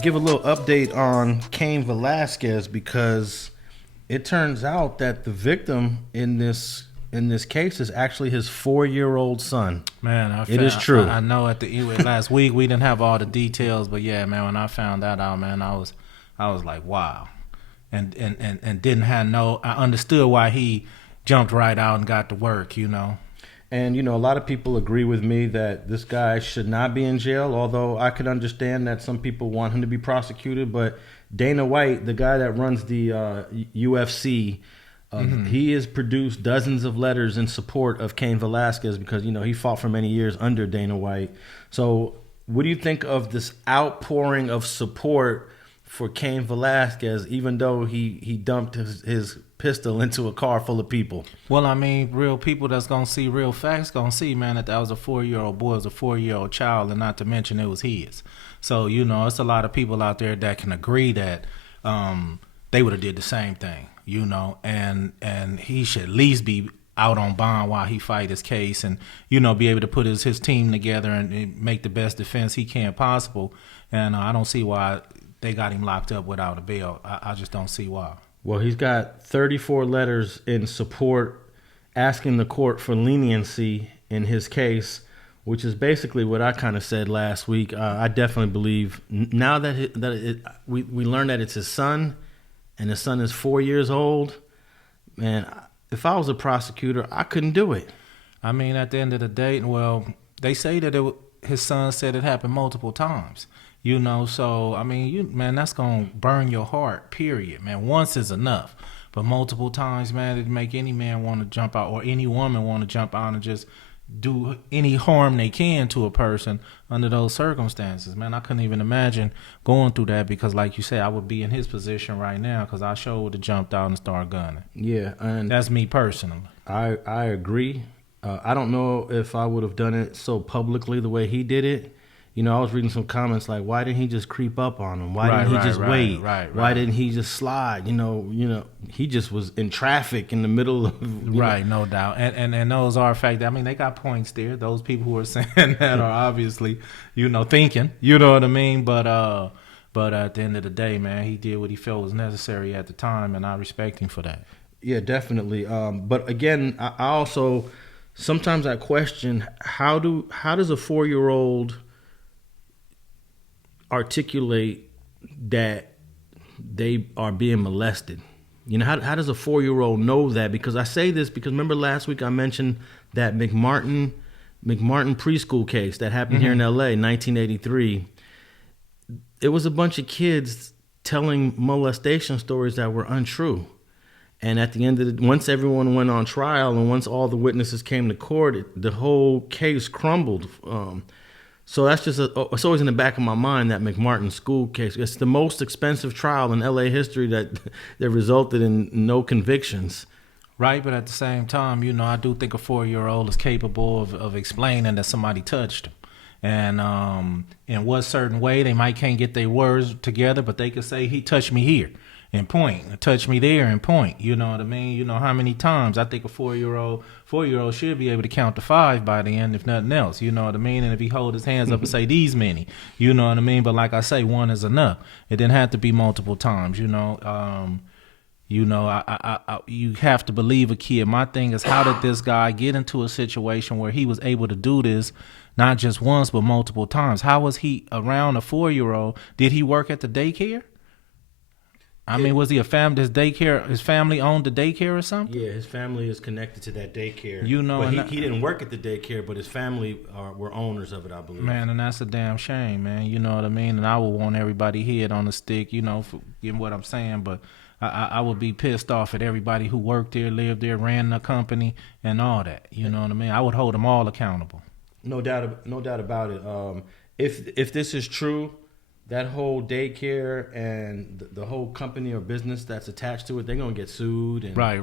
give a little update on Cain Velasquez because it turns out that the victim in this case is actually his 4-year-old son. Man, it is true. I know at the last week we didn't have all the details, but yeah, man, when I found that out, man, I was like, wow, and didn't have no. I understood why he jumped right out and got to work, you know. And, you know, a lot of people agree with me that this guy should not be in jail, although I could understand that some people want him to be prosecuted. But Dana White, the guy that runs the UFC, he has produced dozens of letters in support of Cain Velasquez because, you know, he fought for many years under Dana White. So what do you think of this outpouring of support for Cain Velasquez, even though he dumped his pistol into a car full of people? Well, I mean, real people that's going to see real facts going to see, man, that was a 4-year-old boy, was a 4-year-old child, and not to mention it was his. So, you know, it's a lot of people out there that can agree that they would have did the same thing, you know, and he should at least be out on bond while he fight his case and, you know, be able to put his team together and make the best defense he can possible. And I don't see why they got him locked up without a bail. I just don't see why. Well, he's got 34 letters in support asking the court for leniency in his case, which is basically what I kind of said last week. I definitely believe now that we learned that it's his son and his son is 4 years old. Man, if I was a prosecutor, I couldn't do it. I mean, at the end of the day, well, they say that his son said it happened multiple times. You know, so, I mean, man, that's going to burn your heart, period, man. Once is enough. But multiple times, man, it'd make any man want to jump out or any woman want to jump out and just do any harm they can to a person under those circumstances. Man, I couldn't even imagine going through that because, like you said, I would be in his position right now because I sure would have jumped out and started gunning. Yeah. And that's me personally. I agree. I don't know if I would have done it so publicly the way he did it. You know, I was reading some comments like, why didn't he just creep up on him? Why didn't he just wait? Why didn't he just slide? You know, he just was in traffic in the middle of... Right, no doubt. And those are fact. I mean, they got points there. Those people who are saying that are obviously, you know, thinking. You know what I mean? But at the end of the day, man, he did what he felt was necessary at the time, and I respect him for that. Yeah, definitely. But again, I also... Sometimes I question, how does a 4-year-old... articulate that they are being molested? You know, how does a 4-year-old know that? Because I say this because remember last week I mentioned that McMartin preschool case that happened here in LA, 1983. It was a bunch of kids telling molestation stories that were untrue. And at the end of once everyone went on trial and once all the witnesses came to court, the whole case crumbled. So that's just it's always in the back of my mind, that McMartin school case. It's the most expensive trial in LA history that resulted in no convictions. Right, but at the same time, you know, I do think a 4-year-old is capable of explaining that somebody touched him. And in what certain way, they might can't get their words together, but they could say, he touched me here and point, touch me there and point. You know what I mean? You know how many times? I think a 4-year-old should be able to count to 5 by the end, if nothing else. You know what I mean? And if he hold his hands up and say these many, you know what I mean? But like I say, one is enough. It didn't have to be multiple times. You know, you have to believe a kid. My thing is, how did this guy get into a situation where he was able to do this? Not just once, but multiple times. How was he around a 4-year-old? Did he work at the daycare? I mean, was he a family? His family owned the daycare or something? Yeah, his family is connected to that daycare. You know, but he didn't work at the daycare, but his family were owners of it, I believe. Man, and that's a damn shame, man. You know what I mean? And I would want everybody head on the stick, you know, for getting what I'm saying. But I would be pissed off at everybody who worked there, lived there, ran the company, and all that. You know what I mean? I would hold them all accountable. No doubt about it. If this is true, that whole daycare and the whole company or business that's attached to it, they're gonna get sued. And, right.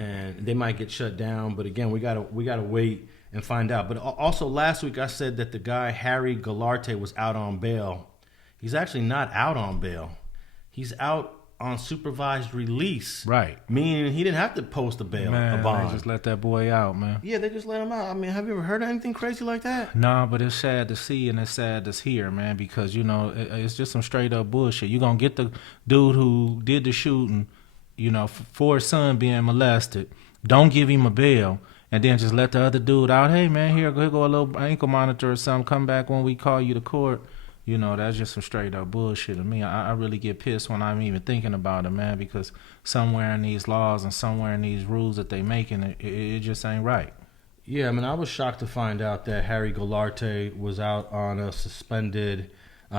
And they might get shut down. But again, we gotta wait and find out. But also last week I said that the guy Harry Goularte was out on bail. He's actually not out on bail. He's out on supervised release. Right. Meaning he didn't have to post a bond. They just let that boy out, man. Yeah, they just let him out. I mean, have you ever heard of anything crazy like that? Nah, but it's sad to see and it's sad to hear, man, because, you know, it's just some straight up bullshit. You're going to get the dude who did the shooting, you know, for his son being molested. Don't give him a bail. And then just let the other dude out. Hey, man, here go a little ankle monitor or something. Come back when we call you to court. You know, that's just some straight up bullshit to me. I really get pissed when I'm even thinking about it, man, because somewhere in these laws and somewhere in these rules that they making, it just ain't right. Yeah, I mean, I was shocked to find out that Harry Goularte was out on a suspended,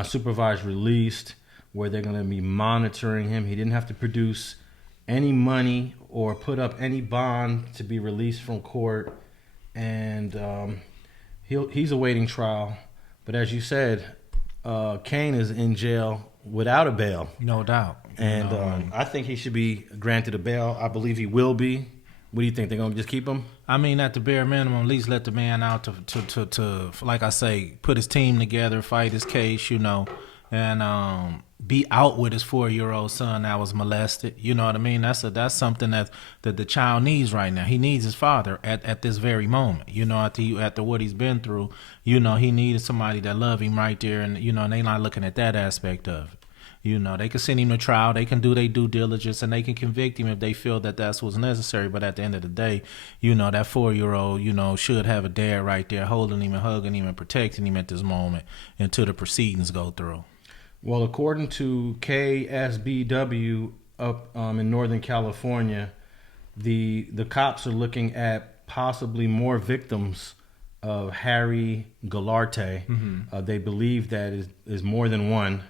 supervised release, where they're going to be monitoring him. He didn't have to produce any money or put up any bond to be released from court, and he's awaiting trial. But as you said, Cain is in jail without a bail. No doubt. And I think he should be granted a bail. I believe he will be. What do you think? They're going to just keep him? I mean, at the bare minimum, at least let the man out to like I say, put his team together, fight his case, you know, and be out with his 4-year-old son that was molested. You know what I mean? That's something that the child needs right now. He needs his father at this very moment. You know, after what he's been through, you know, he needed somebody that love him right there, and you know, and they not looking at that aspect of it. You know, they can send him to trial, they can do their due diligence, and they can convict him if they feel that that's what's necessary. But at the end of the day, you know, that 4-year-old, you know, should have a dad right there holding him and hugging him and protecting him at this moment until the proceedings go through. Well, according to KSBW up in Northern California, the cops are looking at possibly more victims of Harry Goularte. Mm-hmm. They believe that is more than one.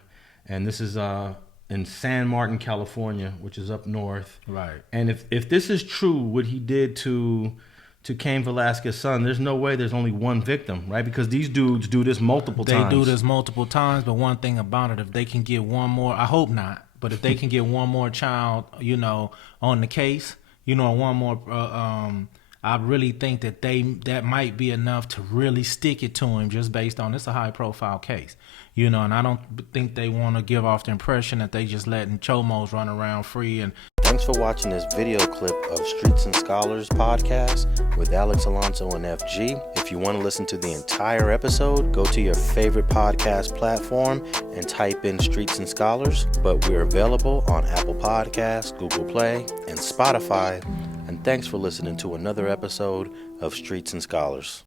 And this is in San Martin, California, which is up north. Right. And if this is true, what he did to Cain Velasquez's son, there's no way there's only one victim, right? Because these dudes do this multiple times. They do this multiple times, but one thing about it, if they can get one more, I hope not, but if they can get one more child, you know, on the case, you know, one more, I really think that might be enough to really stick it to him, just based on it's a high profile case, you know, and I don't think they want to give off the impression that they just letting chomos run around free. And thanks for watching this video clip of Streets and Scholars podcast with Alex, Alonso, and FG. If you want to listen to the entire episode, go to your favorite podcast platform and type in Streets and Scholars. But we're available on Apple Podcasts, Google Play, and Spotify. And thanks for listening to another episode of Streets and Scholars.